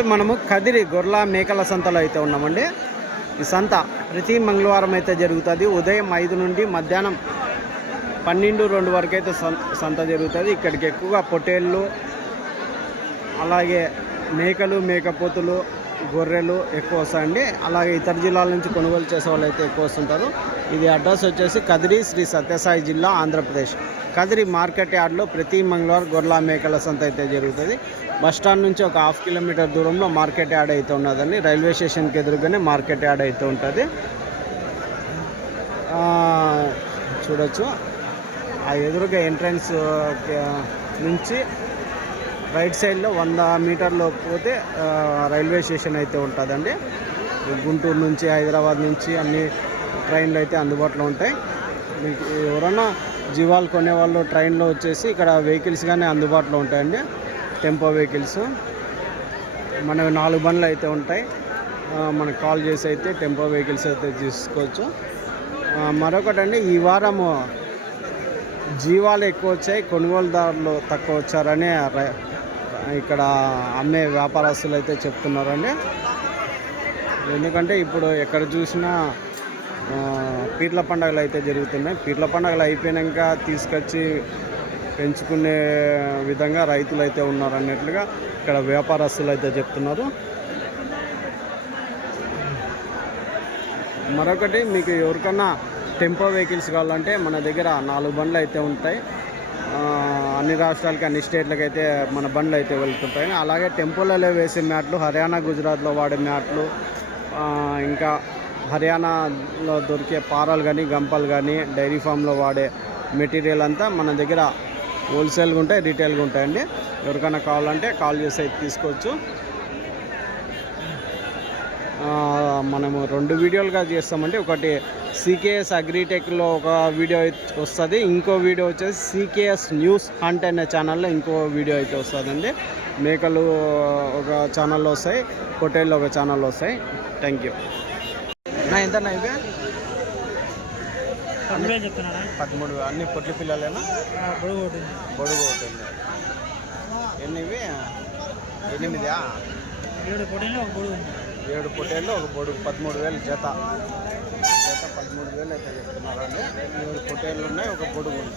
ఈరోజు మనము కదిరి గొర్రెల మేకల సంతలో అయితే ఉన్నామండి. ఈ సంత ప్రతి మంగళవారం అయితే జరుగుతుంది. ఉదయం 5 నుండి మధ్యాహ్నం 12-2 వరకు అయితే సంత జరుగుతుంది. ఇక్కడికి ఎక్కువగా పొట్టేళ్ళు, అలాగే మేకలు, మేకపోతులు, గొర్రెలు ఎక్కువ వస్తాయండి. అలాగే ఇతర జిల్లాల నుంచి కొనుగోలు చేసే వాళ్ళు అయితే ఎక్కువ వస్తుంటారు. ఇది అడ్రస్ వచ్చేసి కదిరి, శ్రీ సత్యసాయి జిల్లా, ఆంధ్రప్రదేశ్. కదిరి మార్కెట్ యార్డ్లో ప్రతి మంగళవారం గొర్రెల మేకల సంత అయితే జరుగుతుంది. బస్టాండ్ నుంచి ఒక 1/2 కిలోమీటర్ దూరంలో మార్కెట్ యార్డ్ అయితే ఉన్నదండి. రైల్వే స్టేషన్కి ఎదురుగానే మార్కెట్ యార్డ్ అయితే ఉంటుంది. చూడొచ్చు, ఆ ఎదురుగా ఎంట్రన్స్ నుంచి రైట్ సైడ్లో 100 మీటర్లో పోతే రైల్వే స్టేషన్ అయితే ఉంటుందండి. గుంటూరు నుంచి, హైదరాబాద్ నుంచి అన్ని ట్రైన్లు అయితే అందుబాటులో ఉంటాయి. మీకు ఎవరన్నా జీవాలు కొనేవాళ్ళు ట్రైన్లో వచ్చేసి ఇక్కడ వెహికల్స్ కానీ అందుబాటులో ఉంటాయండి. టెంపో వెహికల్స్ మనకు 4 బండ్లు అయితే ఉంటాయి. మనకు కాల్ చేసి అయితే టెంపో వెహికల్స్ అయితే తీసుకోవచ్చు. మరొకటండి, ఈ వారము జీవాలు ఎక్కువ వచ్చాయి, కొనుగోలుదారులు తక్కువ వచ్చారని ఇక్కడ అమ్మే వ్యాపారస్తులు అయితే చెప్తున్నారండి. ఎందుకంటే ఇప్పుడు ఎక్కడ చూసినా పీర్ల పండుగలు అయితే జరుగుతున్నాయి. పీర్ల పండుగలు అయిపోయాక తీసుకొచ్చి పెంచుకునే విధంగా రైతులు అయితే ఉన్నారు అన్నట్లుగా ఇక్కడ వ్యాపారస్తులు అయితే చెప్తున్నారు. మరొకటి, మీకు ఎవరికన్నా టెంపో వెహికల్స్ కావాలంటే మన దగ్గర 4 బండ్లు అయితే ఉంటాయి. అన్ని రాష్ట్రాలకి, అన్ని స్టేట్లకి అయితే మన బండ్లు అయితే వెళ్తుంటాయి. అలాగే టెంపోలలో వేసే మ్యాట్లు, హర్యానా, గుజరాత్లో వాడే మ్యాట్లు, ఇంకా హర్యానాలో దొరికే పారాలు కానీ, గంపలు కానీ, డైరీ ఫామ్లో వాడే మెటీరియల్ అంతా మన దగ్గర హోల్సేల్గా ఉంటాయి, రీటైల్గా ఉంటాయండి. ఎవరికైనా కావాలంటే కాల్ చేసి అయితే తీసుకోవచ్చు. మనము 2 వీడియోలుగా చేస్తామండి. ఒకటి సికేఎస్ అగ్రిటెక్లో ఒక వీడియో వస్తుంది, ఇంకో వీడియో వచ్చేసి సికేఎస్ న్యూస్ హంట్ అనే ఛానల్లో ఇంకో వీడియో అయితే వస్తుందండి. మేకలు ఒక ఛానల్లో వస్తాయి, పొట్టేళ్ళు ఒక ఛానల్లో వస్తాయి. Thank you. ఎంత ఇవే 13 అన్ని పొట్లి పిల్లలేనా? బొడుగు ఒకటి. ఎన్ని ఇవి? 8? 7 పొట్టేళ్ళు, ఒక బొడుగు. 13,000 జత 13,000 అయితే చెప్తున్నారండి. 7 పొట్టేళ్ళు ఉన్నాయి, ఒక బొడుగు ఉంది.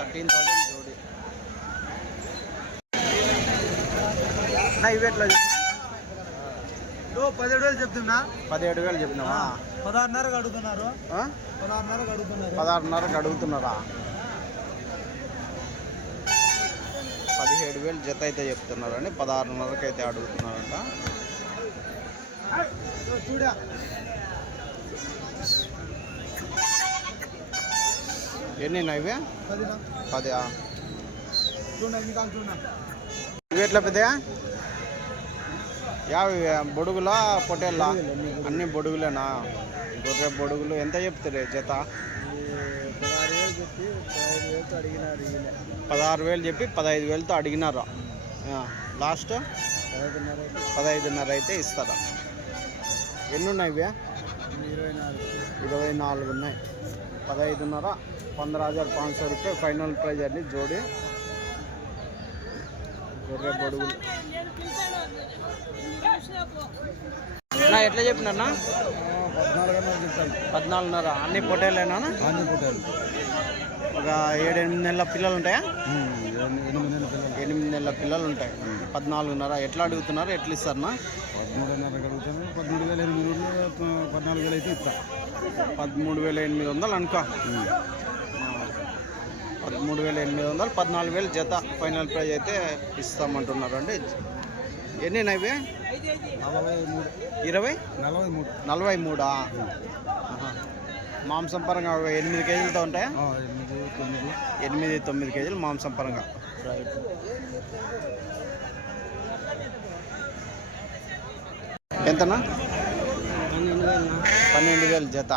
13,000 జోడి. ఇవి ఎట్లా 17,000 చెప్తున్నా. 17,000 చెప్పినావా? 16,500 అడుగుతున్నారు. 16,500 అడుగుతున్నారా? 17,000 జత అయితే చెప్తున్నారండి. 16,500కి అయితే అడుగుతున్నారంట. ఎన్ని ఇవి? 10. ఇవి ఎట్లా పెద్దయా? యావి బొడుగులా, పొట్టేళ్ళ? అన్ని బొడుగులేనా? గొర్రె బొడుగులు ఎంత చెప్తారు జత? 16,000 చెప్పి 15,000తో అడిగినారు. లాస్ట్ 15,500 అయితే ఇస్తారా? ఎన్ని ఉన్నాయి ఇవి? 24 ఉన్నాయి. 15,500, 15,500 రూపాయలు ఫైనల్ ప్రైజ్ అండి జోడి. గొర్రె బొడుగులు ఎట్లా చెప్పినా? 14,500. అన్ని పొట్టేళ్ళేనా? అన్ని పొట్టేళ్ళు. ఒక 7-8 నెలల పిల్లలు ఉంటాయా? 8 నెలల పిల్లలు ఉంటాయి. 14,500 ఎట్లా అడుగుతున్నారు? ఎట్లా ఇస్తారన్నా? 13,500 అడుగుతాను. 13,800, 14,000 అయితే ఇస్తా. 13,800 అనుకో. 13,800, 14,000 జత ఫైనల్ ప్రైజ్ అయితే ఇస్తామంటున్నారు అండి. ఎన్ని ఇవి? 20? 43. మాంసం పరంగా 8 కేజీలతో ఉంటాయా? 8-9 కేజీలు మాంసం పరంగా. ఎంతనా? 12,000 జత.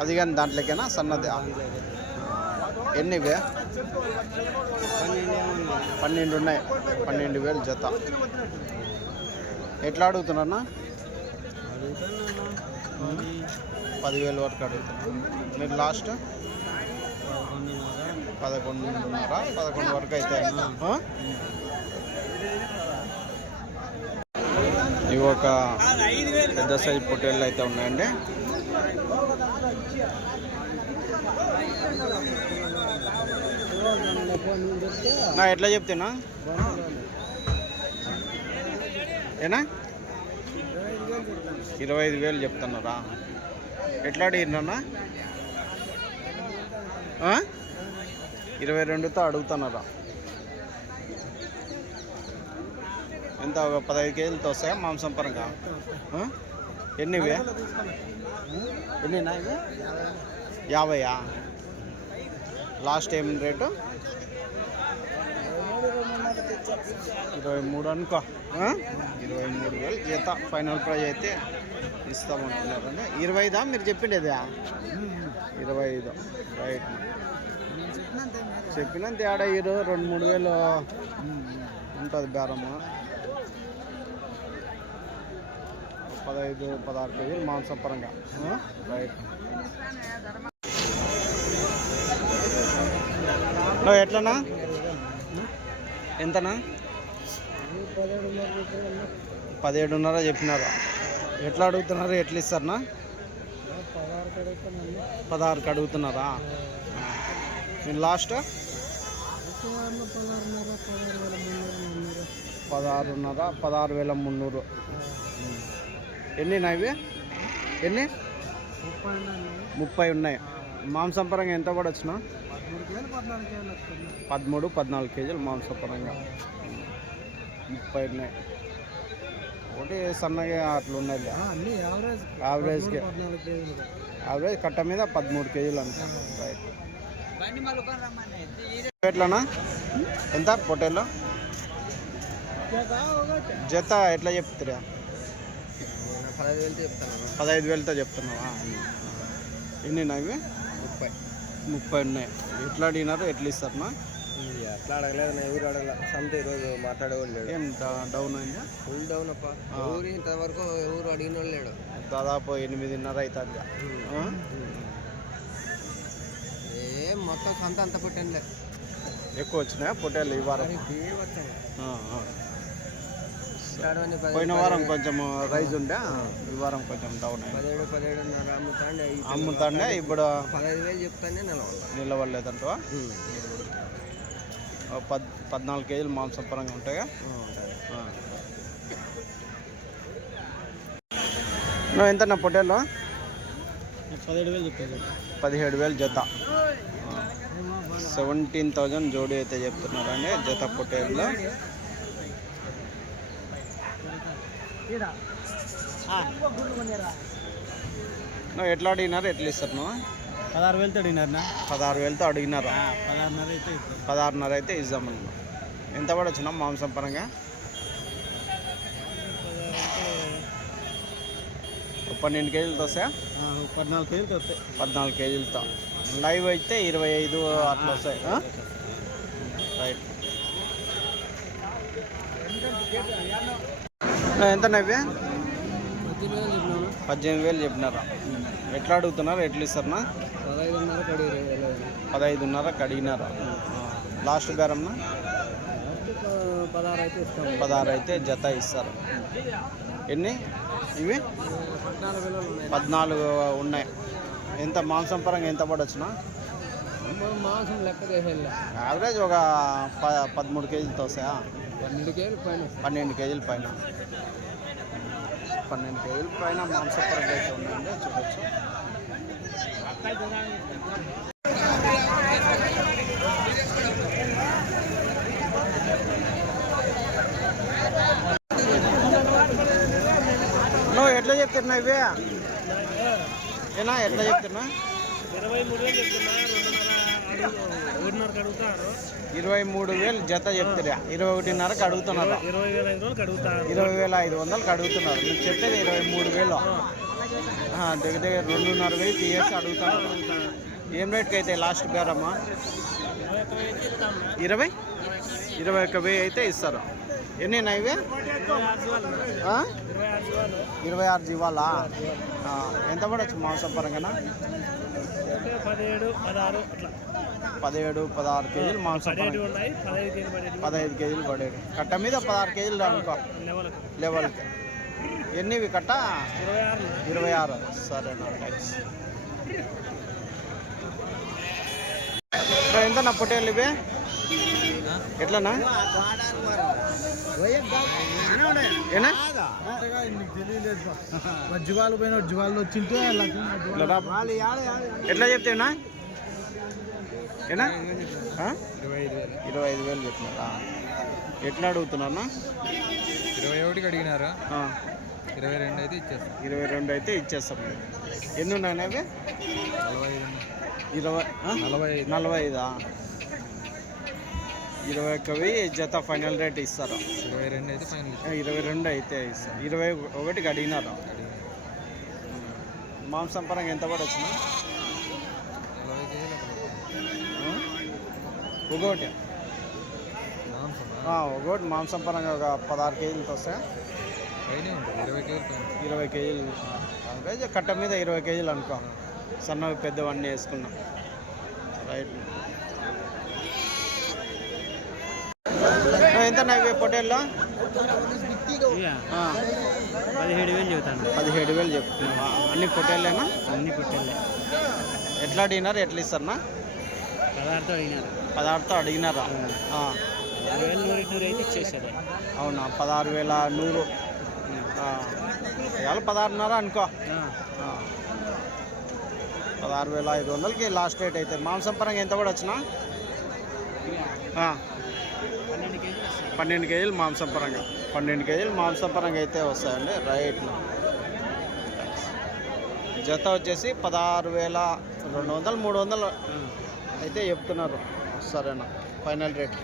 అది కానీ దాంట్లోకేనా సన్నది? ఎన్ని ఇవే? 12 ఉన్నాయి. 12,000 జత. ఎట్లా అడుగుతున్నారన్నా? 10,000 వరకు అడుగుతున్నారు. మీరు లాస్ట్ 11,500, 11 వరకు అయితే ఇవి ఒక పెద్ద సైజు పొట్టేళ్ళు అయితే ఉన్నాయండి. నా ఎట్లా చెప్తున్నా ఏనా 25,000 చెప్తున్నారా? ఎట్లా అడిగినా 22తో అడుగుతున్నారా? ఎంత ఒక 15 కేజీలతో వస్తాయా మాంసం పరంగా? ఎన్నివే ఎన్నినా ఇవి? 50. లాస్ట్ ఏం రేటు? 23 అనుకో. 23,000 జత ఫైనల్ ప్రైజ్ అయితే ఇస్తామంటున్నారండి. 25 మీరు చెప్పిండేదా? 25 రైట్. చెప్పినంత ఆడ 2-3 ఉంటుంది బేరము. 15-16 కేజీలు మాంసం పరంగా రైట్. ఎట్లనా ఎంతనా? 17,500 చెప్పినారా? ఎట్లా అడుగుతున్నారు? ఎట్లా ఇస్తారనా? 16కి అడుగుతున్నారా? నేను లాస్ట్ 16,500 16,300. ఎన్ని ఇవి? ఎన్ని? 30 ఉన్నాయి. మాంసం పరంగా ఎంత పడొచ్చునా? 13-14 కేజీలు మాంసం పరంగా 30 ఉన్నాయి. ఒకటి సన్నగా అట్లా ఉన్నాయి. యావరేజ్కి యావరేజ్ కట్ట మీద 13 కేజీలు అంట. రైట్. ఎట్లానా ఎంత పొట్టేల్లో జత ఎట్లా చెప్తారా? 15,000తో చెప్తున్నావా? ఎన్ని ఇవి? 30 ఉన్నాయి. ఎట్లా అడిగినారు? ఎట్లా ఇస్తారన్నా? ఎట్లా అడగలేదు నా, ఎవరు అడగల. సంత ఈరోజు మాట్లాడేవాళ్ళు లేడు. ఏం డౌన్ అయిందా? ఫుల్ డౌన్ అప్ప. ఎవరు ఇంతవరకు ఎవరు అడిగిన వాళ్ళు లేడు. దాదాపు 8:30 అవుతుంది. ఏం మొత్తం సంత అంత పుట్టిందిలే. ఎక్కువ వచ్చినాయా పొట్టేళ్ళు ఈ వారం? పోయిన వారం కొంచెం రైజ్ ఉండే, ఈ వారం కొంచెం డౌన్ అయింది. 17-17.5 అమ్ముతాండే. ఇప్పుడు 15,000 చెప్తానే నిలవలేదంట. 14 కేజీలు మాంసం పరంగా ఉంటాయా? నువ్వు ఎంత నా పొట్టేళ్ళు? 17,000 చెప్పాను. 17,000 జత. 17,000 జోడి అయితే చెప్తున్నారండి జత పొట్టేళ్ళు. నువ్వు ఎట్లా అడిగినారు? ఎట్లా ఇస్తారు నువ్వు? 16,000తో అడిగినారు. 16,000తో అడిగినారు. 16,500 అయితే ఇద్దామన్నా. ఎంత పడొచ్చున్నా మాంసం పరంగా? 12 కేజీలతో వస్తాయా? 14 కేజీలతో వస్తాయి. 14 కేజీలతో. లైవ్ అయితే 25 అట్లా వస్తాయి. రైట్. ఎంత నవ్వే? 18,000 చెప్పినారా? ఎట్లా అడుగుతున్నారు? ఎట్లా ఇస్తారన్నా? 15,500 అడిగినారా? లాస్ట్ బేరమ్నా? 16 అయితే జత ఇస్తారు. ఎన్ని ఇవి? 14 ఉన్నాయి. ఎంత మాంసం పరంగా ఎంత పడొచ్చునా? మాంసం లెక్క చేసేయాలి. యావరేజ్ ఒక 13 కేజీలతో వస్తాయా? 12 కేజీలు పైన. 12 కేజీల పైన. 12 కేజీల పైన మాంసం పరంగా అయితే ఉన్నాయండి. చూడొచ్చు. నువ్వు ఎట్లా చెప్తున్నా ఇవి? ఏనా ఎట్లా చెప్తున్నా? 23,000 జత చెప్తారా? 21,500కి అడుగుతున్నారు. 20,500కి అడుగుతున్నారు. మీరు చెప్పేది 23,000. దగ్గర దగ్గర 2,500 తీసి అడుగుతున్నారు. ఏం రేట్కి అయితే లాస్ట్ బేరమ్మా? 21,000 అయితే ఇస్తారు. ఎన్ని ఇవి? 26 జీవాలా? ఎంత పడవచ్చు మాంసం పరంగా? 17, 16 అట్లా. 17, 16 కేజీలు మాంసం పరంగా. 15 కేజీలు పడేది. కట్ట మీద 16 కేజీలు అనుకో లెవెల్కి. ఎన్నివి కట్ట? 26. సరేనా, థ్యాంక్స్. ఎంతనా పొట్టేళ్ళు ఇవి? ఎట్లనా? ఏనా జీవాలు పోయిన జీవాలు వచ్చింటే ఎట్లా చెప్తేనా? ఏనా 25,000 చెప్తున్నారా? ఎట్లా అడుగుతున్నారా? 21కి అడిగినారా? 22 అయితే ఇచ్చేస్తాం. 22 అయితే ఇచ్చేస్తాం. ఎన్ని ఉన్నాయి అవి? 45. 21వి జత ఫైనల్ రేట్ ఇస్తారు. 22 అయితే ఫైనల్. 22 అయితే ఇస్తారు. 21కి అడిగినారు. మాంసం పరంగా ఎంత పడవచ్చు? 40 కేజీలు ఒకటి ఒకటి మాంసం పరంగా ఒక 16 కేజీలతో వస్తాయి. 20 కేజీలు అంటే కట్ట మీద 20 కేజీలు అనుకో. సన్నవి పెద్దవన్నీ వేసుకున్నాం. రైట్. ఎంత ఇవి పొట్టేళ్ళు? 17,000 చెబుతాను. 17,000 చెప్తున్నా. అన్ని పొట్టేళ్ళేనా? అన్ని పొట్టేళ్ళే. ఎట్లా అడిగినారు? ఎట్లా ఇస్తారన్నా? 16తో అడిగినారు. 16తో అడిగినారా? 16,100 అయితే ఇచ్చేసారు. అవునా? 16,100. ఇవాళ 16,500 అనుకో. 16,500కి లాస్ట్ రేట్ అయితే. మాంసం పరంగా ఎంత కూడా వచ్చినా? 12 కేజీలు మాంసం పరంగా. 12 కేజీలు మాంసం పరంగా అయితే వస్తాయండి. రైట్. జత వచ్చేసి 16,200, 300 అయితే చెప్తున్నారు. సరేనా, ఫైనల్ రేట్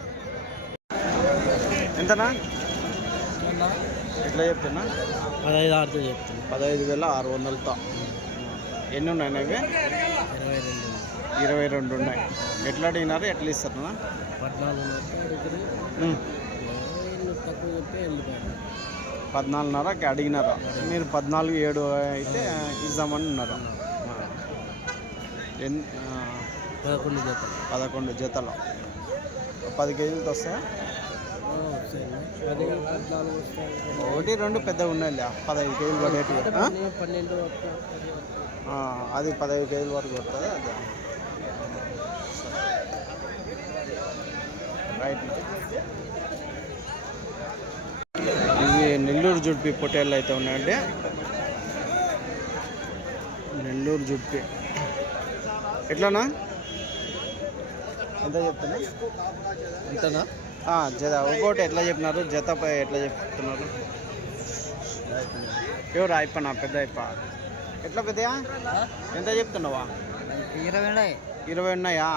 ఎంతనా? ఎట్లా చెప్తున్నా? 15,600 చెప్తాను. 15,600తో. ఎన్ని ఉన్నాయి అవి? 22 ఉన్నాయి. ఎట్లా అడిగినారు? ఎట్లా ఇస్తారన్నా? 14,500కి అడిగినారా? మీరు 14,700 అయితే ఇద్దామని ఉన్నారు. 11 జతలు 10 కేజీలతో వస్తాయా? 1, 2 పెద్దగా ఉన్నాయి. 15 కేజీలు పడేటివి. అది 15 కేజీల వరకు వస్తుంది. అది రైట్. ఇవి నెల్లూరు జుడిపి పొట్టేళ్ళు అయితే ఉన్నాయండి. నెల్లూరు జుడిపి ఎట్లానా? ఎంత చెప్తున్నా? ఎంతనా? జత ఒక్కోటి ఎట్లా చెప్పినారు? జతపై ఎట్లా చెప్తున్నారు? ఎవరు అయిపోయినా? పెద్ద అయిపో ఎట్లా పెద్దయా? ఎంత చెప్తున్నావా? 20 ఉన్నాయా?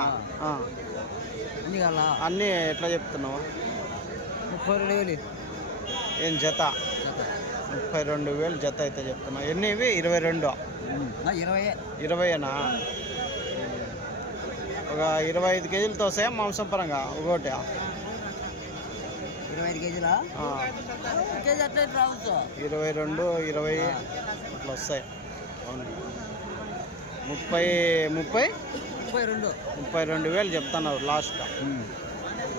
అన్నీ ఎట్లా చెప్తున్నావా? 32,000. ఏం జత? 32,000 జత అయితే చెప్తున్నా. ఎన్ని ఇవి? 22. 20ఏనా? ఒక 25 కేజీలతో వస్తాయా మాంసం పరంగా ఒకటి? 25 కేజీలా? 22, 20 అట్లా వస్తాయి. అవును. 32,000 చెప్తున్నారు లాస్ట్.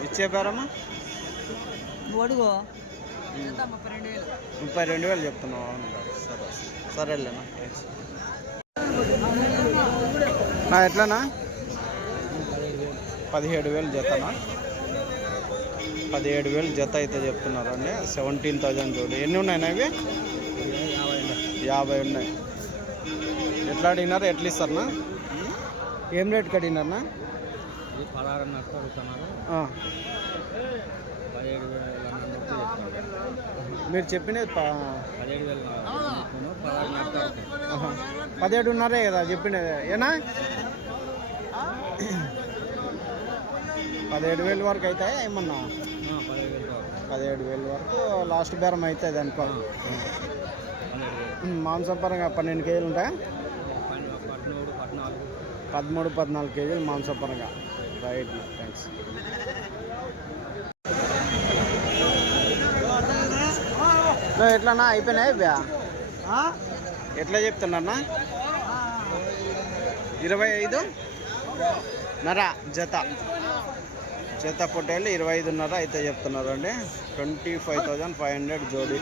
ఇచ్చే పేరమ్మా? 32,000 చెప్తున్నావు. అవును, సరే సరేలేనా. ఎట్లానా? 17,000 జతనా? 17,000 జత అయితే చెప్తున్నారు అండి. 17,000 చూడు. ఎన్ని ఉన్నాయి అవి? 50 ఉన్నాయి. ఎట్లా అడిగినారు? ఎట్లా ఇస్తారన్నా? ఏం రేట్కి అడిగినారన్నా? 16,500 అడుగుతున్నారు. మీరు చెప్పినది 17,000. 17,500 కదా చెప్పినది. ఏనా? 17,000 వరకు అవుతాయా ఏమన్నా? 17,000 వరకు లాస్ట్ బేరం అవుతుంది అనుకో. మాంసం పరంగా 12 కేజీలు ఉంటాయా? 13, 14 కేజీలు మాంసం పరంగా. Right, thanks. ఎట్లన్నా అయిపోయినాయి? ఎట్లా చెప్తున్నా 25 నర జత పొట్టేళ్ళు 25.5 అయితే చెప్తున్నారు అండి. 25,500 జోడి.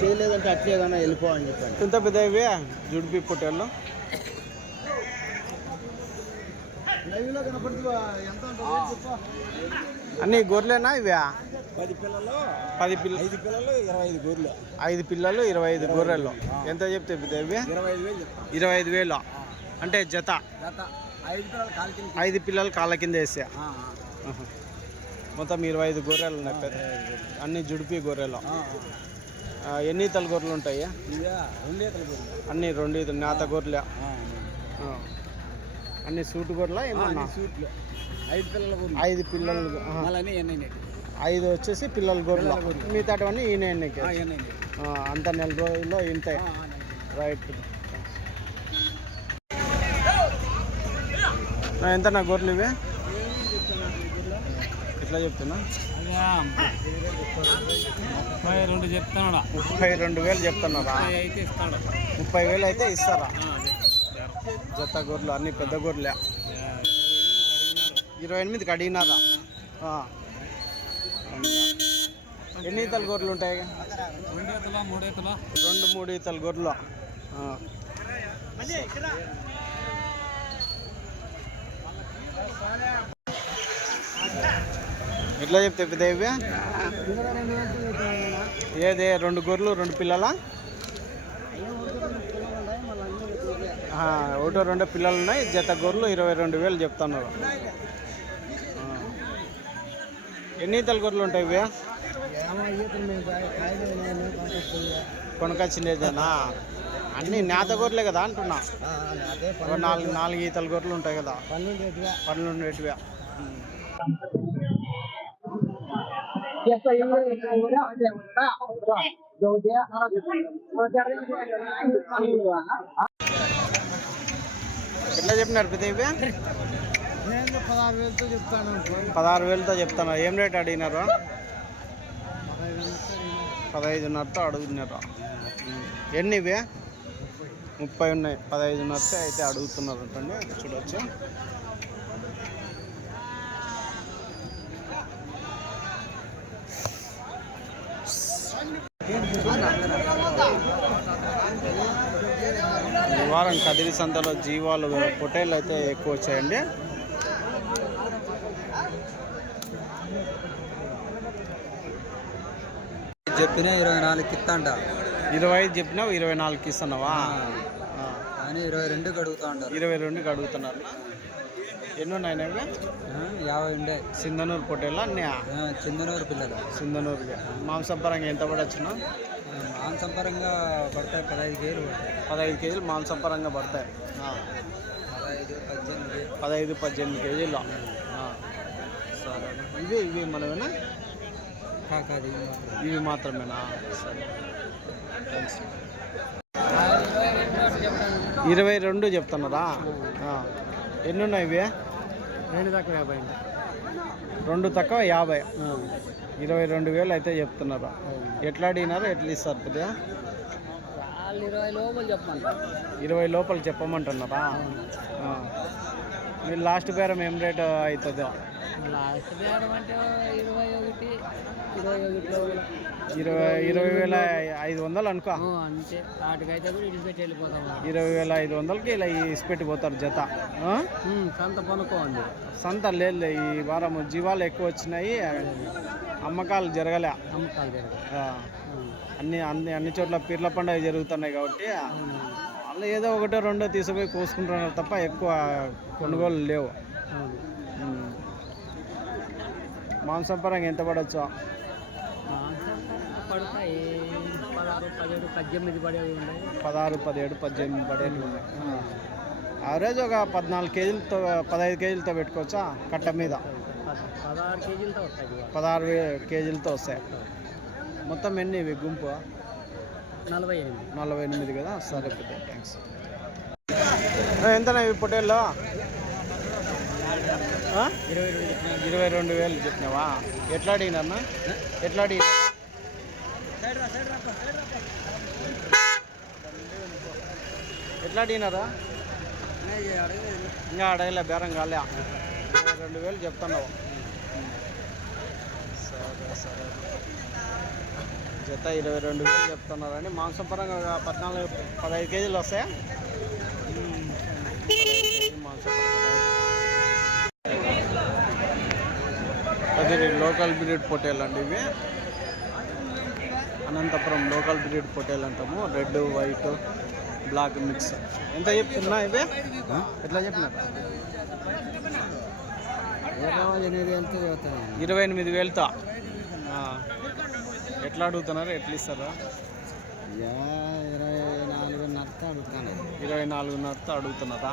చేయలేదంటే అట్లే కానీ వెళ్ళిపోవని చెప్పాను. ఇంత పెద్ద ఇవి జుడిపి పొట్టేళ్ళు అన్ని గొర్రెలేనా ఇవి? 10 పిల్లలు 10 పిల్లలు 5 పిల్లలు 25 గొర్రెలు. 5 పిల్లలు 25 గొర్రెలు. ఎంత చెప్తే ఇవి? 25,000 అంటే జత. 5 పిల్లలు కాళ్ళ కింద వేసా. మొత్తం 25 గొర్రెలు ఉన్నాయి పెద్ద, అన్ని జుడిపి గొర్రెలు. ఎన్ని ఈతల గొర్రెలు ఉంటాయి? అన్ని 2 ఈతలు నేత గొర్రెలే. అన్ని సూటు గొర్రెల ఏమన్నా? 5 పిల్లలు 5 వచ్చేసి పిల్లల గొర్రెలు. మిగతావన్నీ ఈయన అంత నెల రోజుల్లో ఇంటాయి. రైట్. ఎంత నా గొర్రెలు ఇవి? ఎట్లా చెప్తున్నా? 32 చెప్తాడా? 32,000 చెప్తున్నారా? 30,000 అయితే ఇస్తారా? జత గొర్రెలు అన్ని పెద్ద గొర్రెలే. 28కి అడిగినారా? ఎన్ని ఈతల గొర్రెలు ఉంటాయి? 2-3 ఈతల గొర్రెలు. ఎట్లా చెప్తే పెద్ద ఇవి? ఏది 2 గొర్రెలు 2 పిల్లలా? 1-2 పిల్లలు ఉన్నాయి. జత గొర్రెలు 22,000 చెప్తున్నారు. ఎన్ని ఈతల గొర్రెలు ఉంటాయి ఇవి? కొనకొచ్చినదేనా? అన్నీ నేత గొర్రెలే కదా అంటున్నా. 4 ఈతల గొర్రెలు ఉంటాయి కదా. 12 ఎట్లా చెప్పినారు పెద్ద ఇవి? 16,000తో చెప్తాను. 16,000తో చెప్తాను. ఏం రేట్ అడిగినారు? 15.5తో అడుగుతున్నారు. ఎన్ని ఇవి? 30 ఉన్నాయి. 15.5 అయితే అడుగుతున్నారు అంటండి. చూడవచ్చు. ఈ వారం కదిరి సంతలో జీవాలు పొట్టేళ్ళు అయితే ఎక్కువ వచ్చాయండి. చెప్పిన 24కి ఇస్తాంట. 25 చెప్పినావు, 24కి ఇస్తున్నావా? అని 22కి అడుగుతా ఉంటారు. 22కి అడుగుతున్నారు. ఎన్ని ఉన్నాయి? 50 ఉండే. సింధనూరు పొట్టేళ్ళ అన్నీ? చిందనూరు పిల్లలు. సింధనూరుగా. మాంసం పరంగా ఎంత పడచ్చునా? మాంసం పరంగా పడతాయి 15 కేజీలు. 15 కేజీలు మాంసం పరంగా పడతాయి. 15-18 కేజీలు. సరే. ఇవి మనమేనా? ఇవి మాత్రమేనా? సరే, థ్యాంక్స్. 22 చెప్తున్నారా? ఎన్ని ఉన్నాయి ఇవి? 2 తక్కువ 50. 2 తక్కువ 50. 22,000 అయితే చెప్తున్నారు. ఎట్లా అడిగినారు? ఎట్లా ఇస్తారు కొద్దిగా? 20 లోపల చెప్పమంటారు. 20 లోపల చెప్పమంటున్నారా? మీరు లాస్ట్ బేరం ఏం రేట్ అవుతుందో? లాస్ట్ బేరం అంటే 21,000 20,500 అనుకో. అంతే. వాటికైతే కూడా ఇడిచిపెట్టి వెళ్ళిపోతాం. 20,500కి ఇలా ఇసిపెట్టిపోతారు జత. సంత కొనుక్కోండి. సంత లేదు ఈ వారం. జీవాలు ఎక్కువ వచ్చినాయి, అమ్మకాలు జరగలే. అన్ని చోట్ల పీర్ల పండుగ జరుగుతున్నాయి కాబట్టి వాళ్ళు ఏదో 1-2 తీసుకుపోయి కోసుకుంటున్నారు తప్ప ఎక్కువ కొనుగోలు లేవు. మాంసం పరంగా ఎంత పడవచ్చు? 16, 17 పడేవి ఉన్నాయి. 16, 17, 18 పడేవి ఉన్నాయి. యావరేజ్ ఒక 14 కేజీలతో 15 కేజీలతో పెట్టుకోవచ్చా కట్ట మీద? 16 కేజీలతో వస్తాయి. 16 కేజీలతో వస్తాయి. మొత్తం ఎన్ని ఇవి గుంపు? 48 కదా. సరే పెద్ద, థ్యాంక్స్. ఎంతనా ఇవి పొట్టేళ్ళు? ఆ? 22 చెప్పిన 22,000 చెప్పినావా? ఎట్లా అడిగినా? ఎట్లా అడిగినా? ఎట్లా అడిగినారా? ఇంకా అడగలే, బేరం కాలే. 22,000 చెప్తున్నావు. సరే సరే, జత 22,000 చెప్తున్నారని. మాంసం పరంగా 15 కేజీలు వస్తాయా? 15 కేజీలు మాంసం అది లోకల్ బ్రీడ్ పొట్టేలు అండి ఇవి. అనంతపురం లోకల్ బ్రీడ్ పొట్టేలు అంటాము. Red, white, black mix. ఎంత చెప్తున్నా ఇవి? ఎట్లా చెప్పినారు? 28,000తో. ఎట్లా అడుగుతున్నారు? ఎట్లా ఇస్తారా? 24,500 అడుగుతాను. 24,500తో అడుగుతున్నారా?